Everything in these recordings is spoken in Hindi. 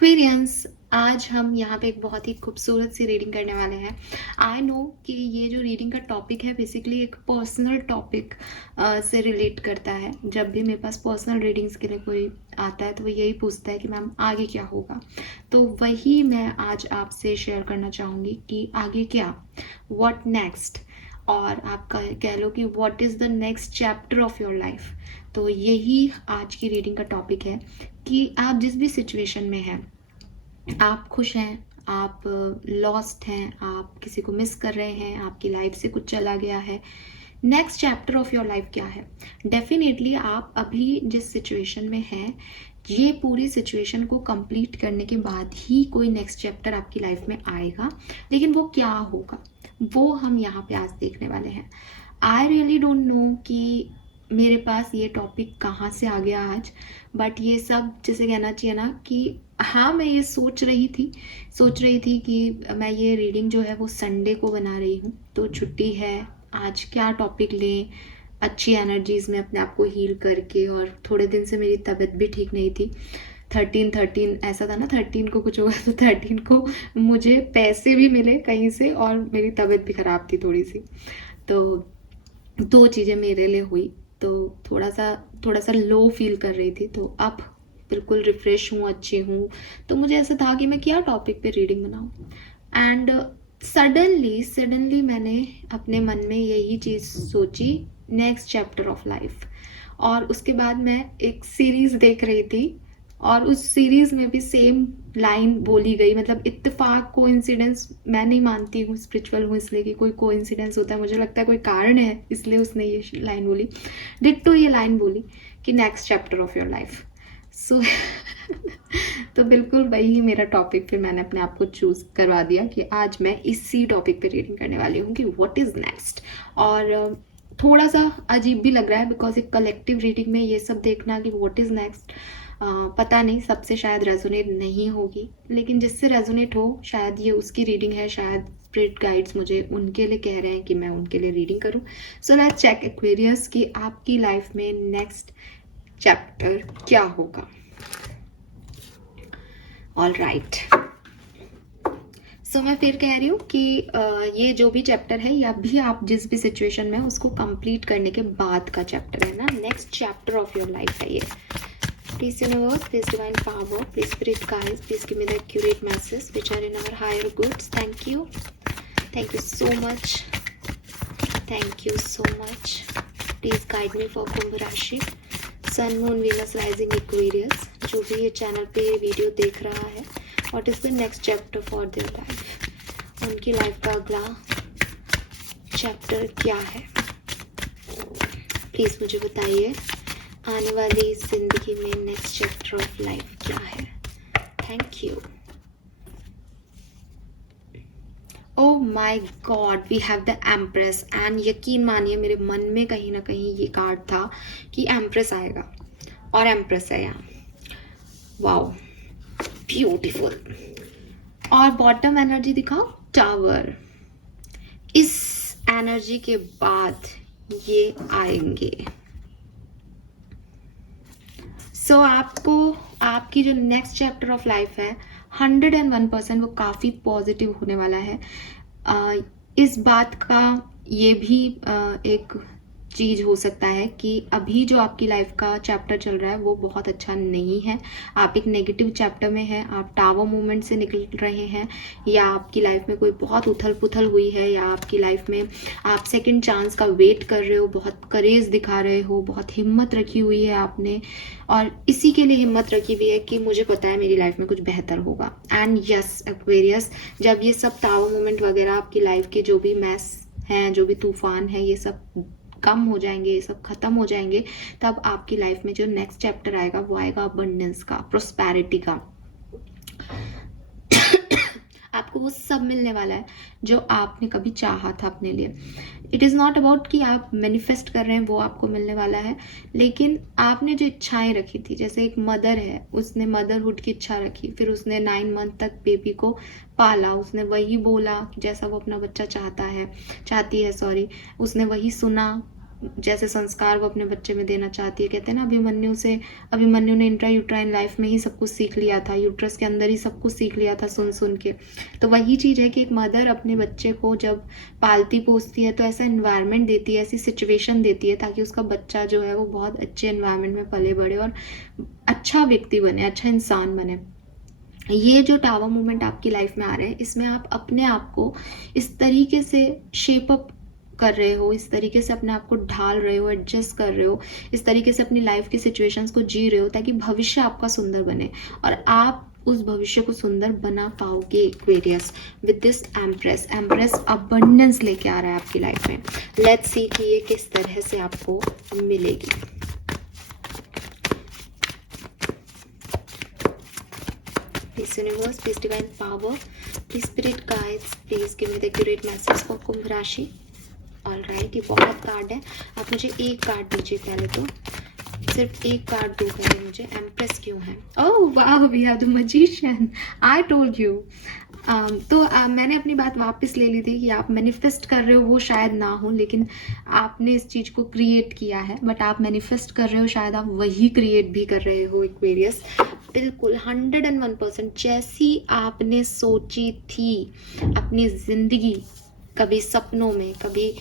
एक्वेरियंस, आज हम यहाँ पे एक बहुत ही खूबसूरत सी रीडिंग करने वाले हैं। आई नो कि ये जो रीडिंग का टॉपिक है बेसिकली एक पर्सनल टॉपिक से रिलेट करता है। जब भी मेरे पास पर्सनल रीडिंग्स के लिए कोई आता है तो वो यही पूछता है कि मैम आगे क्या होगा, तो वही मैं आज आपसे शेयर करना चाहूँगी कि आगे क्या, व्हाट नेक्स्ट, और आप कह लो कि what is the next chapter of your life. तो यही आज की रीडिंग का टॉपिक है कि आप जिस भी सिचुएशन में हैं, आप खुश हैं, आप लॉस्ट हैं, आप किसी को मिस कर रहे हैं, आपकी लाइफ से कुछ चला गया है, next chapter of your life क्या है। डेफिनेटली आप अभी जिस सिचुएशन में हैं, ये पूरी सिचुएशन को कंप्लीट करने के बाद ही कोई नेक्स्ट चैप्टर आपकी लाइफ में आएगा, लेकिन वो क्या होगा वो हम यहाँ पे आज देखने वाले हैं। आई रियली डोंट नो कि मेरे पास ये टॉपिक कहाँ से आ गया आज, बट ये सब जैसे कहना चाहिए ना कि हाँ, मैं ये सोच रही थी कि मैं ये रीडिंग जो है वो संडे को बना रही हूँ, तो छुट्टी है, आज क्या टॉपिक लें अच्छी एनर्जीज़ में अपने आप को हील करके। और थोड़े दिन से मेरी तबीयत भी ठीक नहीं थी। 13 ऐसा था ना, 13 को कुछ होगा तो 13 को मुझे पैसे भी मिले कहीं से और मेरी तबीयत भी ख़राब थी थोड़ी सी, तो दो चीज़ें मेरे लिए हुई, तो थोड़ा सा लो फील कर रही थी। तो अब बिल्कुल रिफ़्रेश हूँ, अच्छी हूँ, तो मुझे ऐसा था कि मैं क्या टॉपिक पे रीडिंग बनाऊँ। एंड सडनली मैंने अपने मन में यही चीज़ सोची, नेक्स्ट चैप्टर ऑफ लाइफ। और उसके बाद मैं एक सीरीज़ देख रही थी और उस सीरीज़ में भी सेम लाइन बोली गई। मतलब इत्तेफाक, कोइंसिडेंस मैं नहीं मानती हूँ, स्पिरिचुअल हूँ इसलिए कि कोई कोइंसिडेंस होता है, मुझे लगता है कोई कारण है इसलिए उसने ये लाइन बोली। डिट्टो ये लाइन बोली कि next chapter of your life. So तो बिल्कुल वही मेरा टॉपिक, फिर मैंने अपने आप को चूज़ करवा दिया कि आज मैं इसी टॉपिक पे रीडिंग करने वाली हूँ कि व्हाट इज़ नेक्स्ट। और थोड़ा सा अजीब भी लग रहा है बिकॉज एक कलेक्टिव रीडिंग में ये सब देखना कि व्हाट इज़ नेक्स्ट, पता नहीं सबसे शायद रेजोनेट नहीं होगी, लेकिन जिससे रेजोनेट हो शायद ये उसकी रीडिंग है, शायद स्पिरिट गाइड्स मुझे उनके लिए कह रहे हैं कि मैं उनके लिए रीडिंग करूं। सो लेट्स चेक एक्वेरियस कि आपकी लाइफ में नेक्स्ट चैप्टर क्या होगा। ऑल राइट, सो मैं फिर कह रही हूँ कि ये जो भी चैप्टर है, या भी आप जिस भी सिचुएशन में उसको कंप्लीट करने के बाद का चैप्टर है ना, next chapter of your life है ये। Please universe, please divine power, please spirit guides, please give me the accurate message which are in our higher goods. Thank you so much, thank you so much. Please guide me for कुंभ राशि, सन, मून, वीनस, राइजिंग, एक्वेरियस, जो भी ये चैनल पे ये वीडियो देख रहा है, what is the next chapter for their life, उनकी लाइफ का अगला चैप्टर क्या है, प्लीज मुझे बताइए। आने वाली जिंदगी में नेक्स्ट चैप्टर ऑफ लाइफ क्या है। Thank you. Oh my god, we have the empress. And यकीन मानिए मेरे मन में कहीं ना कहीं ये कार्ड था कि एम्प्रेस आएगा, और एम्प्रेस है यहाँ। Wow, beautiful. और बॉटम एनर्जी दिखाओ, टावर। इस एनर्जी के बाद ये आएंगे। सो आपको आपकी जो नेक्स्ट चैप्टर ऑफ लाइफ है 101% वो काफ़ी पॉजिटिव होने वाला है। इस बात का ये भी एक चीज़ हो सकता है कि अभी जो आपकी लाइफ का चैप्टर चल रहा है वो बहुत अच्छा नहीं है, आप एक नेगेटिव चैप्टर में हैं, आप टावर मूवमेंट से निकल रहे हैं, या आपकी लाइफ में कोई बहुत उथल पुथल हुई है, या आपकी लाइफ में आप सेकंड चांस का वेट कर रहे हो, बहुत करेज दिखा रहे हो, बहुत हिम्मत रखी हुई है आपने, और इसी के लिए हिम्मत रखी हुई है कि मुझे पता है मेरी लाइफ में कुछ बेहतर होगा। एंड यस एक्वेरियस, जब ये सब टावर मूवमेंट वगैरह आपकी लाइफ के जो भी मैस हैं, जो भी तूफान है, ये सब कम हो जाएंगे, ये सब खत्म हो जाएंगे, तब आपकी लाइफ में जो नेक्स्ट चैप्टर आएगा वो आएगा अबंडेंस का, प्रोस्पेरिटी का। आपको वो सब मिलने वाला है जो आपने कभी चाहा था अपने लिए। इट इज़ नॉट अबाउट कि आप मैनिफेस्ट कर रहे हैं वो आपको मिलने वाला है, लेकिन आपने जो इच्छाएं रखी थी, जैसे एक मदर है, उसने मदरहुड की इच्छा रखी, फिर उसने 9 मंथ तक बेबी को पाला, उसने वही बोला जैसा वो अपना बच्चा चाहती है, उसने वही सुना, जैसे संस्कार वो अपने बच्चे में देना चाहती है। कहते हैं ना, अभिमन्यु ने इंट्रा यूट्राइन लाइफ में ही सब कुछ सीख लिया था, यूट्रस के अंदर ही सब कुछ सीख लिया था सुन सुन के। तो वही चीज़ है कि एक मदर अपने बच्चे को जब पालती पोसती है तो ऐसा इन्वायरमेंट देती है, ऐसी सिचुएशन देती है ताकि उसका बच्चा जो है वो बहुत अच्छे इन्वायरमेंट में पले बढ़े और अच्छा व्यक्ति बने, अच्छा इंसान बने। ये जो टावर मूवमेंट आपकी लाइफ में आ रहे हैं, इसमें आप अपने आप को इस तरीके से शेप अप कर रहे हो, इस तरीके से अपने आप को ढाल रहे हो, एडजस्ट कर रहे हो, इस तरीके से अपनी लाइफ की सिचुएशंस को जी रहे हो ताकि भविष्य आपका सुंदर बने और आप उस भविष्य को सुंदर बना पाओगे Aquarius with this empress. Empress abundance लेके आ रहा है आपकी लाइफ में। लेट्स सी कि ये किस तरह से आपको मिलेगी। Please universe, please divine power, please spirit guides, please give me the accurate message for कुंभ राशि। ऑलराइट, ये बहुत कार्ड है, आप मुझे एक कार्ड दीजिए पहले तो, सिर्फ एक कार्ड दो पहले मुझे। एम्प्रेस क्यों है? ओह वाह, we have the magician, I told you. मैंने अपनी बात वापस ले ली थी कि आप मैनिफेस्ट कर रहे हो वो शायद ना हो, लेकिन आपने इस चीज़ को क्रिएट किया है। बट आप मैनिफेस्ट कर रहे हो, शायद आप वही क्रिएट भी कर रहे हो एक्वेरियस। बिल्कुल 101% जैसी आपने सोची थी अपनी ज़िंदगी, कभी सपनों में, कभी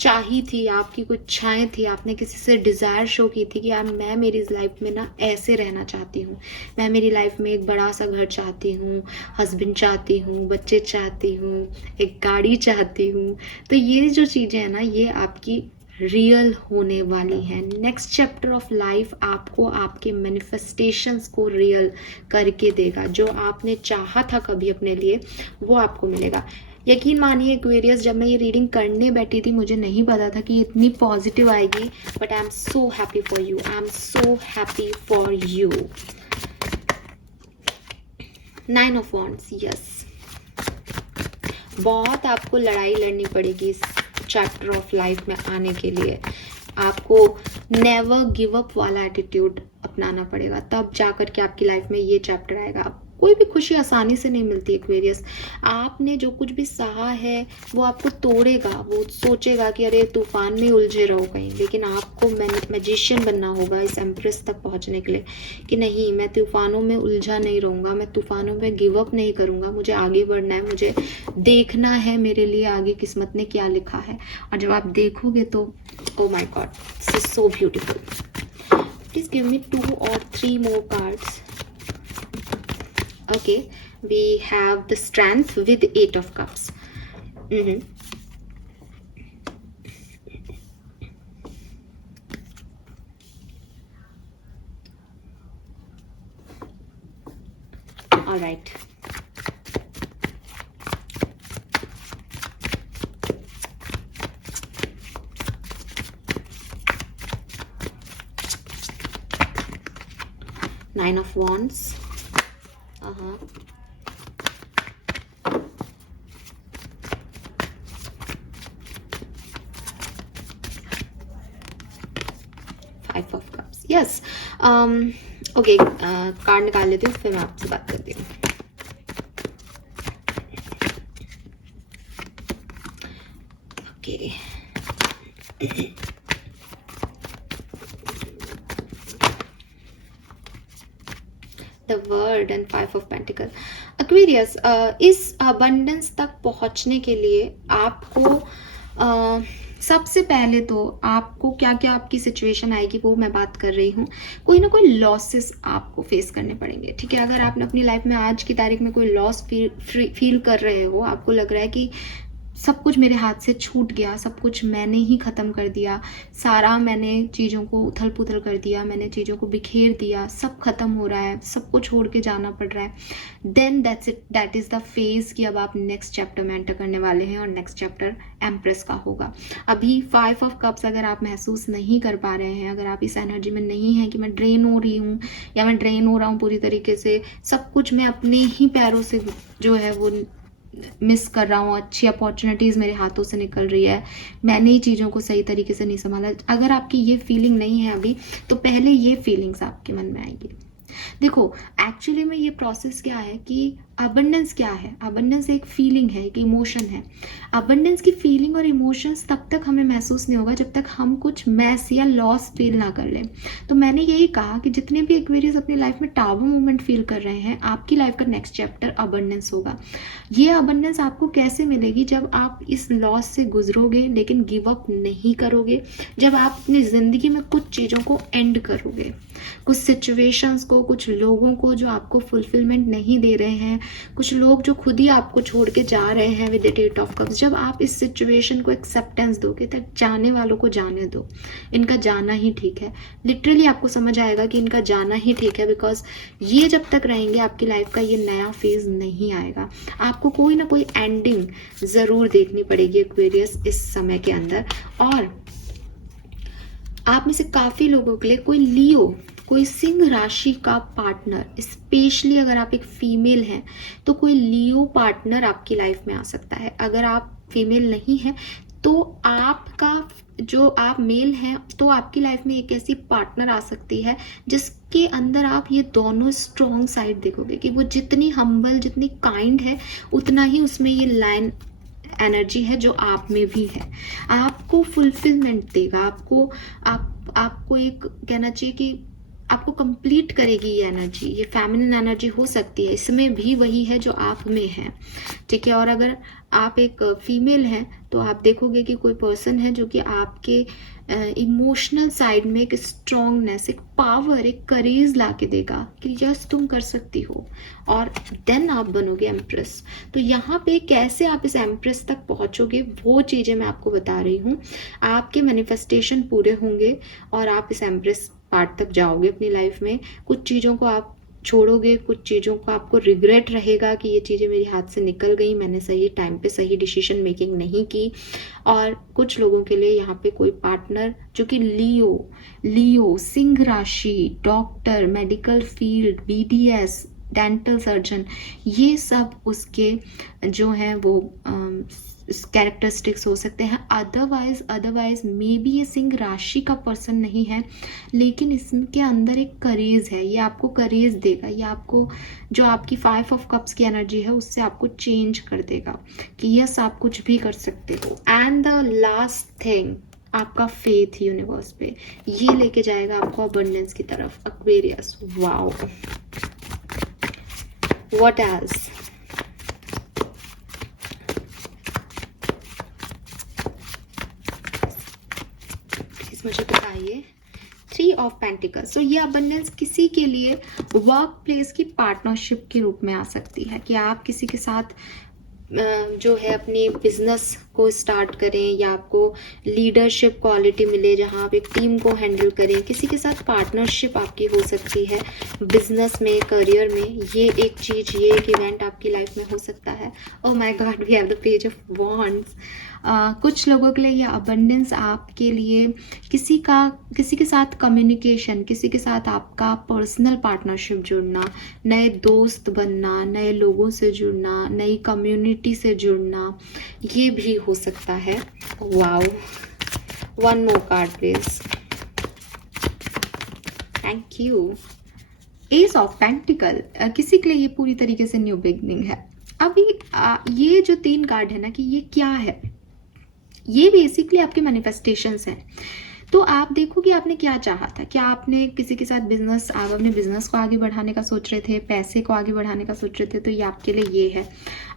चाही थी, आपकी कुछ इच्छाएं थी, आपने किसी से डिज़ायर शो की थी कि यार मैं मेरी लाइफ में ना ऐसे रहना चाहती हूँ, मैं मेरी लाइफ में एक बड़ा सा घर चाहती हूँ, हस्बैंड चाहती हूँ, बच्चे चाहती हूँ, एक गाड़ी चाहती हूँ। तो ये जो चीज़ें हैं ना, ये आपकी रियल होने वाली है। नेक्स्ट चैप्टर ऑफ लाइफ आपको आपके मैनिफेस्टेशंस को रियल करके देगा। जो आपने चाहा था कभी अपने लिए, वो आपको मिलेगा। यकीन मानिए एक्वेरियस, जब मैं ये रीडिंग करने बैठी थी मुझे नहीं पता था कि इतनी पॉजिटिव आएगी, but I am so happy for you, I am so happy for you. 9 of wands, yes, बहुत आपको लड़ाई लड़नी पड़ेगी इस चैप्टर ऑफ लाइफ में आने के लिए। आपको नेवर गिव अप वाला एटीट्यूड अपनाना पड़ेगा, तब जाकर के आपकी लाइफ में ये चैप्टर आएगा। कोई भी खुशी आसानी से नहीं मिलती एक्वेरियस। आपने जो कुछ भी सहा है वो आपको तोड़ेगा, वो सोचेगा कि अरे तूफान में उलझे रहो कहीं, लेकिन आपको मैजिशियन बनना होगा इस एम्प्रेस तक पहुंचने के लिए कि नहीं, मैं तूफानों में उलझा नहीं रहूँगा, मैं तूफानों में गिव अप नहीं करूँगा, मुझे आगे बढ़ना है, मुझे देखना है मेरे लिए आगे किस्मत ने क्या लिखा है। और जब आप देखोगे तो oh my god, this is so beautiful. Please give me 2 or 3 more cards. Okay, we have the Strength with 8 of Cups. All right. Nine of Wands. Five of Cups. Yes. Okay. Card निकाल लेती हूँ, फिर मैं आपसे बात करती हूँ। Okay. The World and 5 of Pentacles. Aquarius, इस abundance तक पहुंचने के लिए आपको सबसे पहले तो आपको क्या क्या आपकी सिचुएशन आएगी वो मैं बात कर रही हूँ। कोई ना कोई लॉसेस आपको फेस करने पड़ेंगे, ठीक है। अगर आपने अपनी लाइफ में आज की तारीख में कोई लॉस फील कर रहे हो, आपको लग रहा है कि सब कुछ मेरे हाथ से छूट गया, सब कुछ मैंने ही ख़त्म कर दिया, सारा मैंने चीज़ों को उथल पुथल कर दिया, मैंने चीज़ों को बिखेर दिया, सब खत्म हो रहा है, सबको छोड़ के जाना पड़ रहा है, then that's it, that is the phase कि अब आप नेक्स्ट चैप्टर में एंटर करने वाले हैं और नेक्स्ट चैप्टर एम्प्रेस का होगा। अभी 5 ऑफ कप्स अगर आप महसूस नहीं कर पा रहे हैं, अगर आप इस एनर्जी में नहीं हैं कि मैं ड्रेन हो रही हूँ या मैं ड्रेन हो रहा हूँ पूरी तरीके से, सब कुछ मैं अपने ही पैरों से जो है वो मिस कर रहा हूँ, अच्छी अपॉर्चुनिटीज़ मेरे हाथों से निकल रही है, मैंने ही चीज़ों को सही तरीके से नहीं संभाला, अगर आपकी ये फीलिंग नहीं है अभी, तो पहले ये फीलिंग्स आपके मन में आएगी। देखो एक्चुअली में ये प्रोसेस क्या है कि अबंडेंस क्या है, अबंडेंस एक फीलिंग है, एक इमोशन है। अबंडेंस की फीलिंग और इमोशंस तब तक हमें महसूस नहीं होगा जब तक हम कुछ मैस या लॉस फील ना कर लें। तो मैंने यही कहा कि जितने भी एक्वेरियस अपनी लाइफ में टाबू मोमेंट फील कर रहे हैं, आपकी लाइफ का नेक्स्ट चैप्टर अबंडेंस होगा। ये अबंडेंस आपको कैसे मिलेगी? जब आप इस लॉस से गुजरोगे लेकिन गिव अप नहीं करोगे, जब आप अपनी ज़िंदगी में कुछ चीज़ों को एंड करोगे, कुछ सिचुएशंस को, कुछ लोगों को जो आपको फुलफिलमेंट नहीं दे रहे हैं, कुछ लोग जो खुद ही आपको छोड़ के जा रहे हैं with the eight of cups, जब आप इस सिचुएशन को एक्सेप्टेंस दोगे, तब जाने वालों को जाने दो, इनका जाना ही ठीक है। लिटरली आपको समझ आएगा कि इनका जाना ही ठीक है, बिकॉज ये जब तक रहेंगे आपकी लाइफ का ये नया फेज नहीं आएगा। आपको कोई ना कोई एंडिंग ज़रूर देखनी पड़ेगी एक्वेरियस इस समय के अंदर। और आप में से काफ़ी लोगों के लिए कोई लियो, कोई सिंह राशि का पार्टनर, स्पेशली अगर आप एक फीमेल हैं तो कोई लियो पार्टनर आपकी लाइफ में आ सकता है। अगर आप फीमेल नहीं हैं तो आपका जो आप मेल हैं तो आपकी लाइफ में एक ऐसी पार्टनर आ सकती है जिसके अंदर आप ये दोनों स्ट्रॉन्ग साइड देखोगे कि वो जितनी हम्बल, जितनी काइंड है, उतना ही उसमें ये लाइन एनर्जी है जो आप में भी है। आपको फुलफिलमेंट देगा, आपको एक कहना चाहिए कि आपको कंप्लीट करेगी ये एनर्जी। ये फेमिनिन एनर्जी हो सकती है, इसमें भी वही है जो आप में है, ठीक है। और अगर आप एक फीमेल हैं तो आप देखोगे कि कोई पर्सन है जो कि आपके इमोशनल साइड में एक स्ट्रॉन्गनेस, एक पावर, एक करेज ला के देगा कि यस तुम कर सकती हो, और देन आप बनोगे एम्प्रेस। तो यहाँ पे कैसे आप इस एम्प्रेस तक पहुँचोगे वो चीज़ें मैं आपको बता रही हूँ। आपके मैनिफेस्टेशन पूरे होंगे और आप इस एम्प्रेस पार्ट तक जाओगे अपनी लाइफ में। कुछ चीज़ों को आप छोड़ोगे, कुछ चीज़ों को आपको रिग्रेट रहेगा कि ये चीज़ें मेरे हाथ से निकल गई, मैंने सही टाइम पे सही डिसीजन मेकिंग नहीं की। और कुछ लोगों के लिए यहाँ पे कोई पार्टनर जो कि लियो, सिंह राशि, doctor, medical field, BDS, dental surgeon, ये सब उसके जो हैं वो कैरेक्टरिस्टिक्स हो सकते हैं। अदरवाइज मे बी ये सिंह राशि का पर्सन नहीं है, लेकिन इसके अंदर एक करेज है, ये आपको करेज देगा, ये आपको जो आपकी 5 ऑफ कप्स की एनर्जी है उससे आपको चेंज कर देगा कि यस आप कुछ भी कर सकते हो। एंड द लास्ट थिंग, आपका फेथ यूनिवर्स पे, ये लेके जाएगा आपको अबंडेंस की तरफ। Aquarius, wow, what else? मुझे बताइए। 3 ऑफ पेंटिकल्स। सो ये अबंडेंस किसी के लिए वर्क प्लेस की पार्टनरशिप के रूप में आ सकती है कि आप किसी के साथ जो है अपनी बिजनेस को स्टार्ट करें, या आपको लीडरशिप क्वालिटी मिले जहां आप एक टीम को हैंडल करें। किसी के साथ पार्टनरशिप आपकी हो सकती है बिजनेस में, करियर में। ये एक चीज़, ये एक इवेंट आपकी लाइफ में हो सकता है। Oh my god, we have the page of wands. कुछ लोगों के लिए ये अबंडेंस आपके लिए किसी के साथ कम्युनिकेशन, किसी के साथ आपका पर्सनल पार्टनरशिप जुड़ना, नए दोस्त बनना, नए लोगों से जुड़ना, नई कम्युनिटी से जुड़ना, ये भी हो सकता है। Wow, 1 more card please. Thank you. S of pentacle, किसी के लिए ये पूरी तरीके से न्यू बिगनिंग है। अभी ये जो 3 कार्ड है ना, कि ये क्या है, ये बेसिकली आपके मैनिफेस्टेशंस हैं। तो आप देखो कि आपने क्या चाहा था। क्या आपने किसी के साथ बिजनेस, आप अपने बिजनेस को आगे बढ़ाने का सोच रहे थे, पैसे को आगे बढ़ाने का सोच रहे थे, तो ये आपके लिए ये है।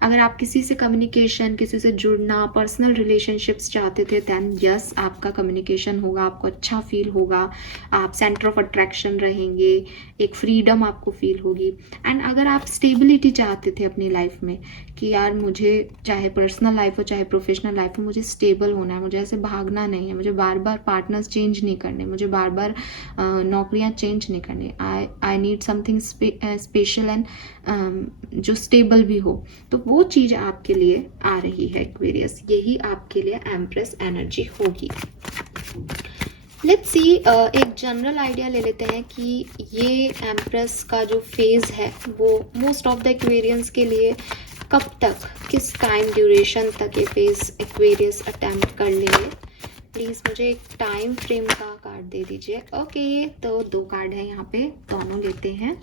अगर आप किसी से कम्युनिकेशन, किसी से जुड़ना, पर्सनल रिलेशनशिप्स चाहते थे, दैन यस आपका कम्युनिकेशन होगा, आपको अच्छा फील होगा, आप सेंटर ऑफ अट्रैक्शन रहेंगे, एक फ्रीडम आपको फील होगी। एंड अगर आप स्टेबिलिटी चाहते थे अपनी लाइफ में कि यार मुझे चाहे पर्सनल लाइफ हो चाहे प्रोफेशनल लाइफ हो, मुझे स्टेबल होना है, मुझे ऐसे भागना नहीं है, मुझे बार बार पार्टनर्स चेंज नहीं करने, मुझे बार बार नौकरियां चेंज नहीं करनी, I need something special and जो स्टेबल भी हो, तो वो चीज़ आपके लिए आ रही है एक्वेरियस। यही आपके लिए एम्प्रेस एनर्जी होगी। लेट्स सी, एक जनरल आइडिया ले लेते हैं कि ये एम्प्रेस का जो फेज़ है वो मोस्ट ऑफ द एक्वेरियंस के लिए कब तक, किस टाइम ड्यूरेशन तक ये फेज़ एक्वेरियस अटेम्प्ट कर लेंगे। प्लीज़ मुझे एक टाइम फ्रेम का कार्ड दे दीजिए। ओके, तो 2 कार्ड है यहाँ पे, दोनों लेते हैं।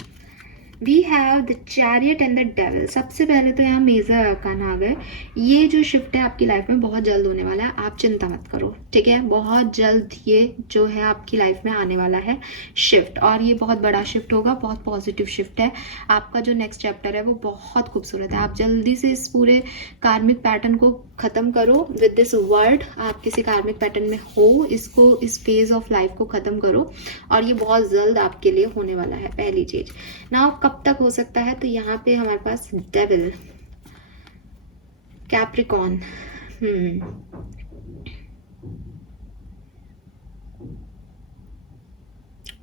We have the chariot and the devil. सबसे पहले तो यहाँ मेजर अरकान आ गए। ये जो शिफ्ट है आपकी लाइफ में बहुत जल्द होने वाला है, आप चिंता मत करो, ठीक है। बहुत जल्द ये जो है आपकी लाइफ में आने वाला है शिफ्ट, और ये बहुत बड़ा शिफ्ट होगा, बहुत पॉजिटिव शिफ्ट है। आपका जो नेक्स्ट चैप्टर है वो बहुत खूबसूरत है। आप जल्दी से इस पूरे कार्मिक पैटर्न को ख़त्म करो विद दिस वर्ड। आप किसी कार्मिक पैटर्न में हो, इसको, इस फेज ऑफ लाइफ को ख़त्म करो, और ये बहुत जल्द आपके लिए होने वाला है। पहली चीज़ ना, कब तक हो सकता है, तो यहाँ पे हमारे पास डेविल, कैप्रिकॉन,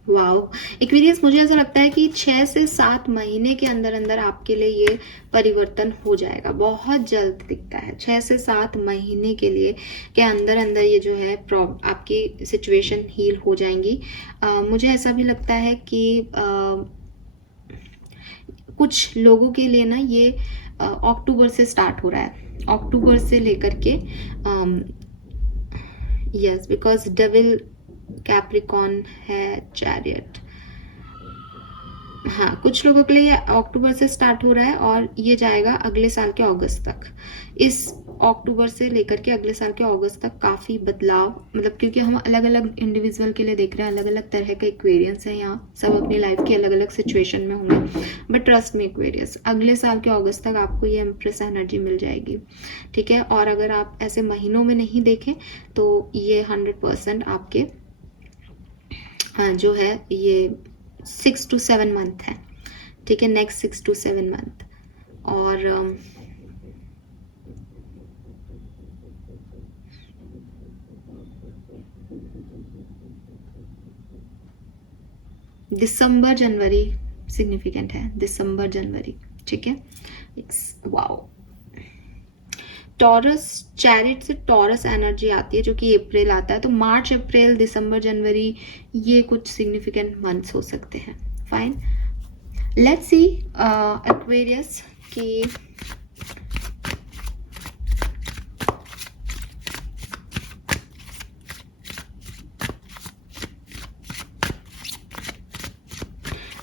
वाओ एक्वेरियस, मुझे ऐसा लगता है कि 6 से 7 महीने के अंदर अंदर आपके लिए ये परिवर्तन हो जाएगा। बहुत जल्द दिखता है, 6 से 7 महीने के लिए के अंदर अंदर ये जो है आपकी सिचुएशन हील हो जाएंगी। मुझे ऐसा भी लगता है कि कुछ लोगों के लिए ना ये अक्टूबर से स्टार्ट हो रहा है, अक्टूबर से लेकर के यस, बिकॉज डेविल, कैप्रिकॉन है, चैरियट। हाँ, कुछ लोगों के लिए अक्टूबर से स्टार्ट हो रहा है और ये जाएगा अगले साल के अगस्त तक। इस अक्टूबर से लेकर के अगले साल के अगस्त तक काफ़ी बदलाव, मतलब क्योंकि हम अलग अलग इंडिविजुअल के लिए देख रहे हैं, अलग अलग तरह के एक्वेरियंस हैं यहाँ, सब अपनी लाइफ की अलग अलग सिचुएशन में होंगे। बट ट्रस्ट में एक्वेरियस, अगले साल के अगस्त तक आपको ये एम्प्रेस एनर्जी मिल जाएगी, ठीक है। और अगर आप ऐसे महीनों में नहीं देखें तो ये 100% आपके जो है ये 6 to 7 मंथ है, ठीक है, नेक्स्ट 6 to 7 मंथ। और दिसंबर जनवरी सिग्निफिकेंट है, दिसंबर जनवरी, ठीक है। वाओ, टॉरस, चैरिट से टॉरस एनर्जी आती है जो कि अप्रैल आता है, तो मार्च, अप्रैल, दिसंबर, जनवरी ये कुछ सिग्निफिकेंट मंथ्स हो सकते हैं। फाइन, लेट्स सी एक्वेरियस की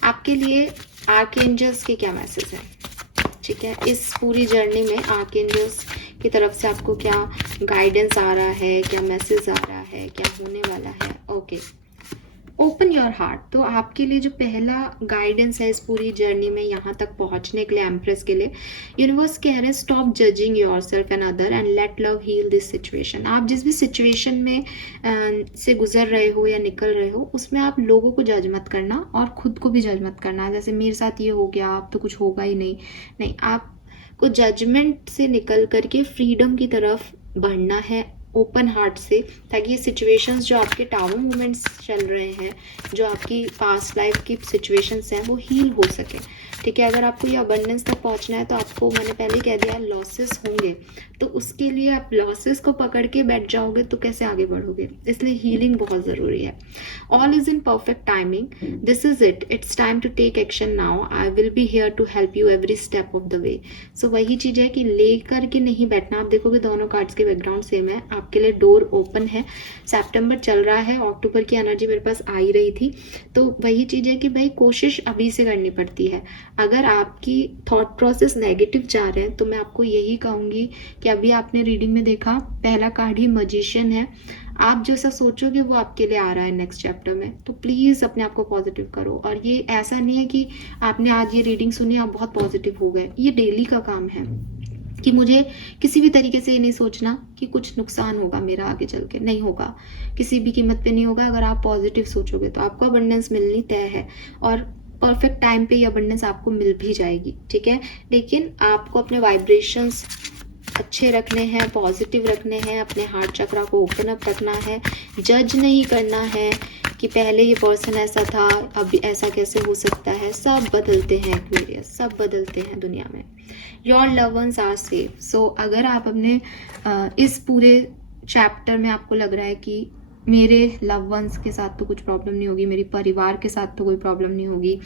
आपके लिए आर्कएंजल्स के क्या मैसेज है, ठीक है। इस पूरी जर्नी में आर्कएंजल्स की तरफ से आपको क्या गाइडेंस आ रहा है, क्या मैसेज आ रहा है, क्या होने वाला है। Okay, open your heart. तो आपके लिए जो पहला गाइडेंस है इस पूरी जर्नी में यहाँ तक पहुँचने के लिए, एम्प्रेस के लिए, यूनिवर्स कह रहे हैं stop judging yourself and other and let love heal this situation. आप जिस भी सिचुएशन में से गुजर रहे हो या निकल रहे हो, उसमें आप लोगों को जज मत करना और खुद को भी जज मत करना। जैसे मेरे साथ ये हो गया, अब तो कुछ होगा ही नहीं, नहीं, आपको जजमेंट से निकल करके फ्रीडम की तरफ बढ़ना है, ओपन हार्ट से, ताकि ये सिचुएशंस जो आपके टावर मोमेंट्स चल रहे हैं, जो आपकी पास्ट लाइफ की सिचुएशंस हैं, वो हील हो सके, ठीक है। अगर आपको ये अबंडेंस तक पहुंचना है तो आपको, मैंने पहले कह दिया, लॉसेस होंगे, तो उसके लिए आप लॉसेस को पकड़ के बैठ जाओगे तो कैसे आगे बढ़ोगे। इसलिए हीलिंग बहुत ज़रूरी है। All is in perfect timing, this is it, it's time to take action now, I will be here to help you every step of the way. So वही चीज़ है कि लेकर के नहीं बैठना। आप देखोगे दोनों कार्ड्स के बैकग्राउंड सेम है, आपके लिए डोर ओपन है। सितंबर चल रहा है, अक्टूबर की एनर्जी मेरे पास आ ही रही थी, तो वही चीज़ है कि भाई कोशिश अभी से करनी पड़ती है। अगर आपकी थॉट प्रोसेस नेगेटिव जा रहे हैं तो मैं आपको यही कहूँगी कि अभी आपने रीडिंग में देखा पहला कार्ड ही मैजिशियन है। आप जैसा सोचोगे वो आपके लिए आ रहा है नेक्स्ट चैप्टर में, तो प्लीज़ अपने आप को पॉजिटिव करो। और ये ऐसा नहीं है कि आपने आज ये रीडिंग सुनी आप बहुत पॉजिटिव हो गए, ये डेली का काम है कि मुझे किसी भी तरीके से ये नहीं सोचना कि कुछ नुकसान होगा मेरा आगे चल के, नहीं होगा, किसी भी कीमत पे नहीं होगा। अगर आप पॉजिटिव सोचोगे तो आपको अबंडेंस मिलनी तय है और परफेक्ट टाइम पे ये अबंडेंस आपको मिल भी जाएगी, ठीक है। लेकिन आपको अपने वाइब्रेशंस अच्छे रखने हैं, पॉजिटिव रखने हैं, अपने हार्ट चक्रा को ओपन अप रखना है, जज नहीं करना है कि पहले ये पर्सन ऐसा था अब ऐसा कैसे हो सकता है। सब बदलते हैं एक्वेरियस, सब बदलते हैं दुनिया में। Your love ones are safe. So अगर आप अपने इस पूरे चैप्टर में आपको लग रहा है कि मेरे लव वंस के साथ तो कुछ प्रॉब्लम नहीं होगी, मेरे परिवार के साथ तो कोई प्रॉब्लम नहीं होगी,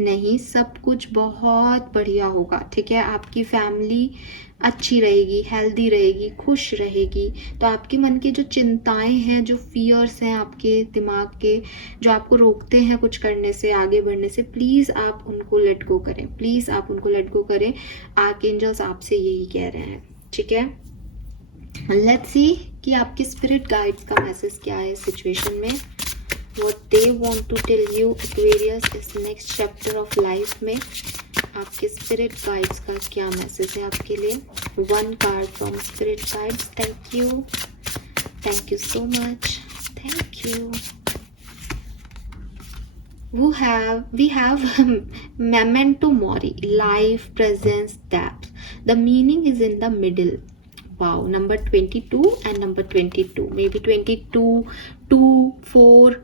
नहीं, सब कुछ बहुत बढ़िया होगा, ठीक है। आपकी फैमिली अच्छी रहेगी, हेल्दी रहेगी, खुश रहेगी। तो आपके मन की जो चिंताएं हैं, जो फियर्स हैं आपके दिमाग के, जो आपको रोकते हैं कुछ करने से, आगे बढ़ने से, प्लीज़ आप उनको लेट गो करें, प्लीज़ आप उनको लेट गो करें। आर्कएंजल्स आपसे यही कह रहे हैं, ठीक है। लेट्स सी कि आपके स्पिरिट गाइड्स का मैसेज क्या है सिचुएशन में, what they want to tell you Aquarius इस नेक्स्ट चैप्टर ऑफ लाइफ में। आपके स्पिरिट गाइड्स का क्या मैसेज है आपके लिए। 1 card from spirit guides. Thank you so much, thank you. we have memento mori, life, presence, depth. The meaning is in the middle. Wow, number 22 and number 22, maybe 22, 2, 4,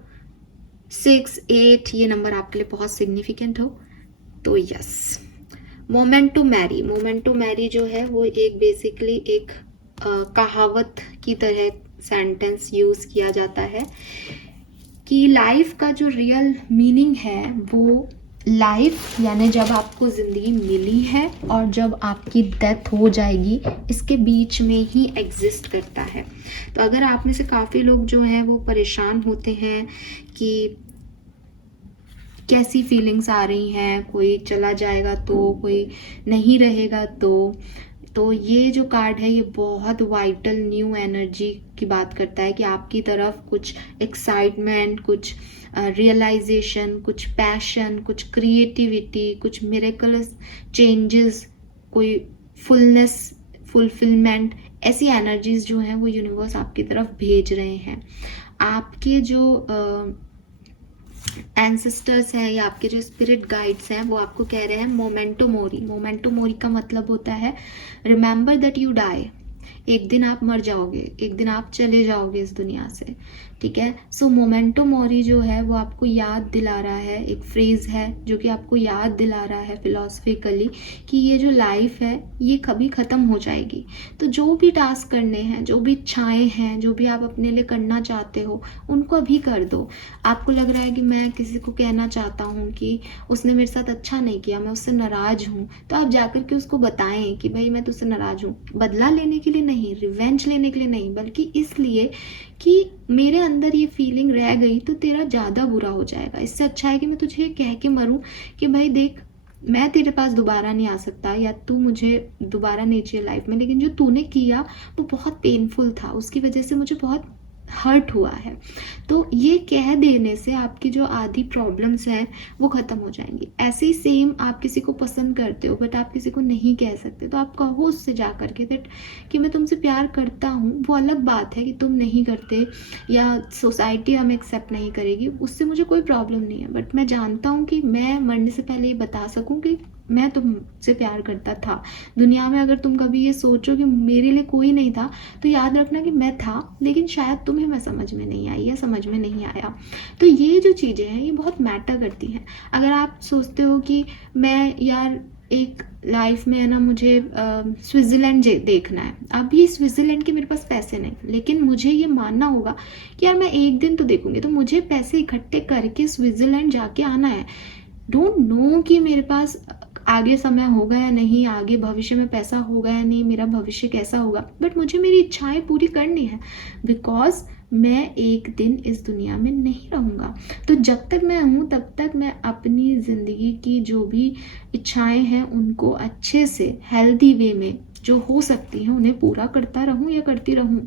6, 8 ये नंबर आपके लिए बहुत सिग्निफिकेंट हो तो यस। मोमेंटो मैरी जो है वो एक बेसिकली एक कहावत की तरह सेंटेंस यूज किया जाता है कि लाइफ का जो रियल मीनिंग है वो लाइफ यानी जब आपको ज़िंदगी मिली है और जब आपकी डेथ हो जाएगी, इसके बीच में ही एग्जिस्ट करता है। तो अगर आप में से काफ़ी लोग जो हैं वो परेशान होते हैं कि कैसी फीलिंग्स आ रही हैं, कोई चला जाएगा तो, कोई नहीं रहेगा तो ये जो कार्ड है ये बहुत वाइटल न्यू एनर्जी की बात करता है कि आपकी तरफ कुछ एक्साइटमेंट, कुछ रियलाइजेशन, कुछ पैशन, कुछ क्रिएटिविटी, कुछ मिरेकलस चेंजेस, कोई फुलनेस, फुलफिलमेंट, ऐसी एनर्जीज जो हैं वो यूनिवर्स आपकी तरफ भेज रहे हैं। आपके जो एंसेस्टर्स हैं या आपके जो स्पिरिट गाइड्स हैं वो आपको कह रहे हैं मोमेंटो मोरी का मतलब होता है रिमेंबर दैट यू डाई। एक दिन आप मर जाओगे, एक दिन आप चले जाओगे इस दुनिया से, ठीक है। सो मोमेंटो मोरी जो है वो आपको याद दिला रहा है, एक फ्रेज है जो कि आपको याद दिला रहा है फिलोसफिकली कि ये जो लाइफ है ये कभी ख़त्म हो जाएगी। तो जो भी टास्क करने हैं, जो भी इच्छाएं हैं, जो भी आप अपने लिए करना चाहते हो उनको अभी कर दो। आपको लग रहा है कि मैं किसी को कहना चाहता हूँ कि उसने मेरे साथ अच्छा नहीं किया, मैं उससे नाराज़ हूँ, तो आप जाकर के उसको बताएं कि भाई मैं तुझसे नाराज़ हूँ। बदला लेने के लिए नहीं, रिवेंज लेने के लिए नहीं, बल्कि इसलिए कि मेरे अंदर ये फीलिंग रह गई तो तेरा ज़्यादा बुरा हो जाएगा। इससे अच्छा है कि मैं तुझे ये कह के मरूं कि भाई देख, मैं तेरे पास दोबारा नहीं आ सकता या तू मुझे दोबारा नहीं चाहिए लाइफ में, लेकिन जो तूने किया वो बहुत पेनफुल था, उसकी वजह से मुझे बहुत हर्ट हुआ है। तो ये कह देने से आपकी जो आधी प्रॉब्लम्स हैं वो ख़त्म हो जाएंगी। ऐसे ही सेम आप किसी को पसंद करते हो बट आप किसी को नहीं कह सकते, तो आप कहो उससे जा करके दैट कि मैं तुमसे प्यार करता हूँ। वो अलग बात है कि तुम नहीं करते या सोसाइटी हमें एक्सेप्ट नहीं करेगी, उससे मुझे कोई प्रॉब्लम नहीं है, बट मैं जानता हूँ कि मैं मरने से पहले ये बता सकूँ कि मैं तुमसे प्यार करता था। दुनिया में अगर तुम कभी ये सोचो कि मेरे लिए कोई नहीं था तो याद रखना कि मैं था, लेकिन शायद तुम्हें मैं समझ में नहीं आई या समझ में नहीं आया। तो ये जो चीज़ें हैं ये बहुत मैटर करती हैं। अगर आप सोचते हो कि मैं यार एक लाइफ में है ना मुझे स्विट्ज़रलैंड देखना है, अभी स्विट्ज़रलैंड के मेरे पास पैसे नहीं, लेकिन मुझे ये मानना होगा कि यार मैं एक दिन तो देखूंगी, तो मुझे पैसे इकट्ठे करके स्विट्ज़रलैंड जाके आना है। डोंट नो कि मेरे पास आगे समय होगा या नहीं, आगे भविष्य में पैसा होगा या नहीं, मेरा भविष्य कैसा होगा, बट मुझे मेरी इच्छाएं पूरी करनी है बिकॉज मैं एक दिन इस दुनिया में नहीं रहूँगा। तो जब तक मैं हूँ तब तक मैं अपनी ज़िंदगी की जो भी इच्छाएं हैं उनको अच्छे से हेल्दी वे में जो हो सकती हैं उन्हें पूरा करता रहूँ या करती रहूँ।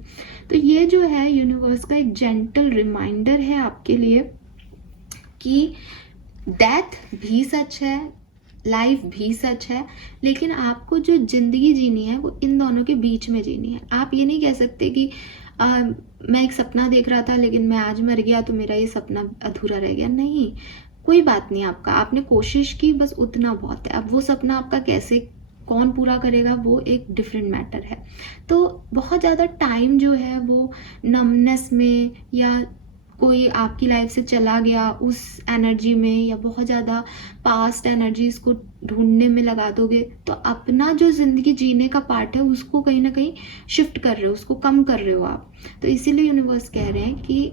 तो ये जो है यूनिवर्स का एक जेंटल रिमाइंडर है आपके लिए कि डेथ भी सच है, लाइफ भी सच है, लेकिन आपको जो ज़िंदगी जीनी है वो इन दोनों के बीच में जीनी है। आप ये नहीं कह सकते कि मैं एक सपना देख रहा था लेकिन मैं आज मर गया तो मेरा ये सपना अधूरा रह गया। नहीं, कोई बात नहीं, आपने कोशिश की, बस उतना बहुत है। अब वो सपना आपका कैसे कौन पूरा करेगा वो एक डिफरेंट मैटर है। तो बहुत ज़्यादा टाइम जो है वो नमनेस में या कोई आपकी लाइफ से चला गया उस एनर्जी में या बहुत ज़्यादा पास्ट एनर्जीज को ढूंढने में लगा दोगे तो अपना जो ज़िंदगी जीने का पार्ट है उसको कहीं ना कहीं शिफ्ट कर रहे हो, उसको कम कर रहे हो आप। तो इसीलिए यूनिवर्स कह रहे हैं कि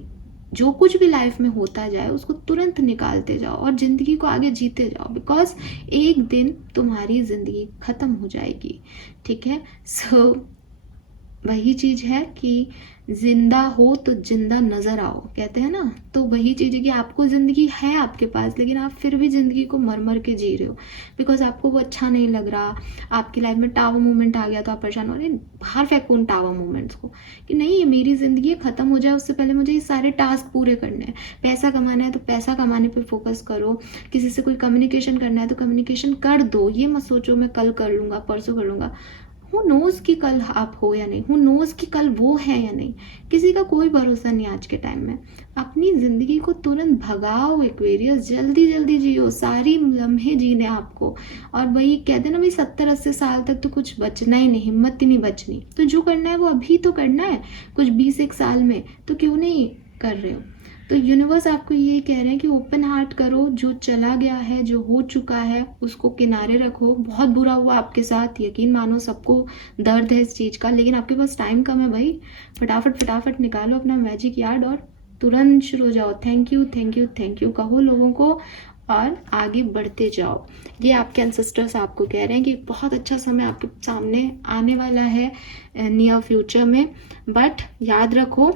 जो कुछ भी लाइफ में होता जाए उसको तुरंत निकालते जाओ और ज़िंदगी को आगे जीते जाओ, बिकॉज एक दिन तुम्हारी ज़िंदगी ख़त्म हो जाएगी, ठीक है। सो वही चीज़ है कि जिंदा हो तो जिंदा नजर आओ, कहते हैं ना। तो वही चीज़ है कि आपको ज़िंदगी है आपके पास, लेकिन आप फिर भी ज़िंदगी को मर मर के जी रहे हो, बिकॉज आपको वो अच्छा नहीं लग रहा। आपकी लाइफ में टावर मोमेंट आ गया तो आप परेशान हो रहे, बाहर फेंको उन टावर मोमेंट्स को कि नहीं, ये मेरी ज़िंदगी ख़त्म हो जाए उससे पहले मुझे ये सारे टास्क पूरे करने हैं। पैसा कमाना है तो पैसा कमाने पर फोकस करो, किसी से कोई कम्युनिकेशन करना है तो कम्युनिकेशन कर दो, ये मत सोचो मैं कल कर लूँगा, परसों कर लूँगा। हु नोज कि कल आप हो या नहीं, हु नोज कि कल वो है या नहीं, किसी का कोई भरोसा नहीं आज के टाइम में। अपनी जिंदगी को तुरंत भगाओ एक्वेरियस, जल्दी जल्दी जियो, सारी लम्हे जीने आपको। और वही कहते हैं ना भाई, 70-80 साल तक तो कुछ बचना ही नहीं, हिम्मत ही नहीं बचनी, तो जो करना है वो अभी तो करना है, कुछ 20 साल में तो क्यों नहीं कर रहे हो। तो यूनिवर्स आपको ये कह रहे हैं कि ओपन हार्ट करो, जो चला गया है, जो हो चुका है उसको किनारे रखो। बहुत बुरा हुआ आपके साथ, यकीन मानो सबको दर्द है इस चीज़ का, लेकिन आपके पास टाइम कम है भाई। फटाफट फटाफट निकालो अपना मैजिक यार्ड और तुरंत शुरू हो जाओ। Thank you thank you thank you कहो लोगों को और आगे बढ़ते जाओ। ये आपके एंसेस्टर्स आपको कह रहे हैं कि बहुत अच्छा समय आपके सामने आने वाला है नियर फ्यूचर में। बट याद रखो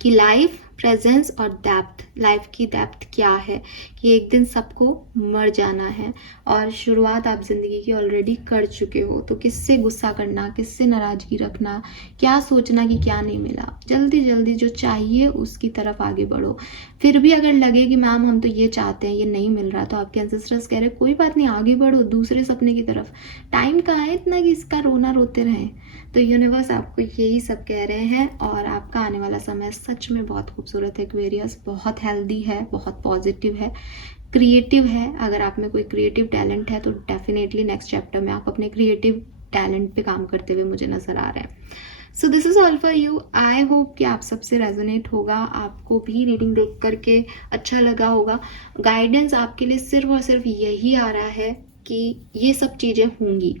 कि लाइफ, प्रेजेंस और डेप्थ, लाइफ की डेप्थ क्या है कि एक दिन सबको मर जाना है और शुरुआत आप ज़िंदगी की ऑलरेडी कर चुके हो। तो किससे गुस्सा करना, किससे नाराज़गी रखना, क्या सोचना कि क्या नहीं मिला। जल्दी जल्दी जो चाहिए उसकी तरफ आगे बढ़ो। फिर भी अगर लगे कि मैम हम तो ये चाहते हैं, ये नहीं मिल रहा, तो आपके एंसेस्टर्स कह रहे कोई बात नहीं, आगे बढ़ो दूसरे सपने की तरफ। टाइम कहाँ है इतना कि इसका रोना रोते रहें। तो यूनिवर्स आपको यही सब कह रहे हैं और आपका आने वाला समय सच में बहुत खूबसूरत है एक्वेरियस, बहुत हेल्दी है, बहुत पॉजिटिव है, क्रिएटिव है। अगर आप में कोई क्रिएटिव टैलेंट है तो डेफिनेटली नेक्स्ट चैप्टर में आप अपने क्रिएटिव टैलेंट पे काम करते हुए मुझे नज़र आ रहे हैं। So this is all for you. I hope कि आप सबसे रेजोनेट होगा, आपको भी रीडिंग देख करके अच्छा लगा होगा। गाइडेंस आपके लिए सिर्फ और सिर्फ यही आ रहा है कि ये सब चीज़ें होंगी,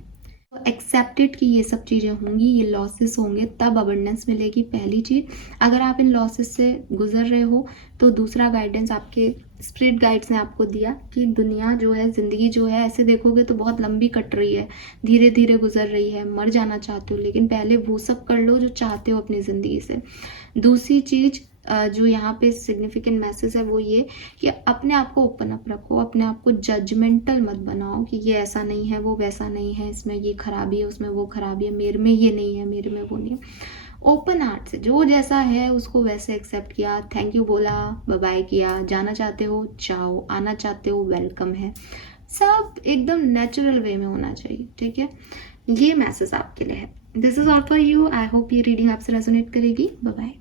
एक्सेप्टेड कि ये सब चीज़ें होंगी, ये लॉसेस होंगे, तब अबंडेंस मिलेगी। पहली चीज़, अगर आप इन लॉसेस से गुजर रहे हो तो दूसरा गाइडेंस आपके स्पिरिट गाइड्स ने आपको दिया कि दुनिया जो है, ज़िंदगी जो है, ऐसे देखोगे तो बहुत लंबी कट रही है, धीरे धीरे गुजर रही है, मर जाना चाहते हो, लेकिन पहले वो सब कर लो जो चाहते हो अपनी ज़िंदगी से। दूसरी चीज़ जो यहाँ पे सिग्निफिकेंट मैसेज है वो ये कि अपने आप को ओपन अप रखो, अपने आप को जजमेंटल मत बनाओ कि ये ऐसा नहीं है, वो वैसा नहीं है, इसमें ये खराबी है, उसमें वो खराबी है, मेरे में ये नहीं है, मेरे में वो नहीं है। ओपन हार्ट से जो जैसा है उसको वैसे एक्सेप्ट किया, थैंक यू बोला, बाय बाय किया, जाना चाहते हो जाओ, आना चाहते हो वेलकम है, सब एकदम नेचुरल वे में होना चाहिए, ठीक है। ये मैसेज आपके लिए है। This is all for you. I hope ये रीडिंग आपसे रेजोनेट करेगी। Bye bye.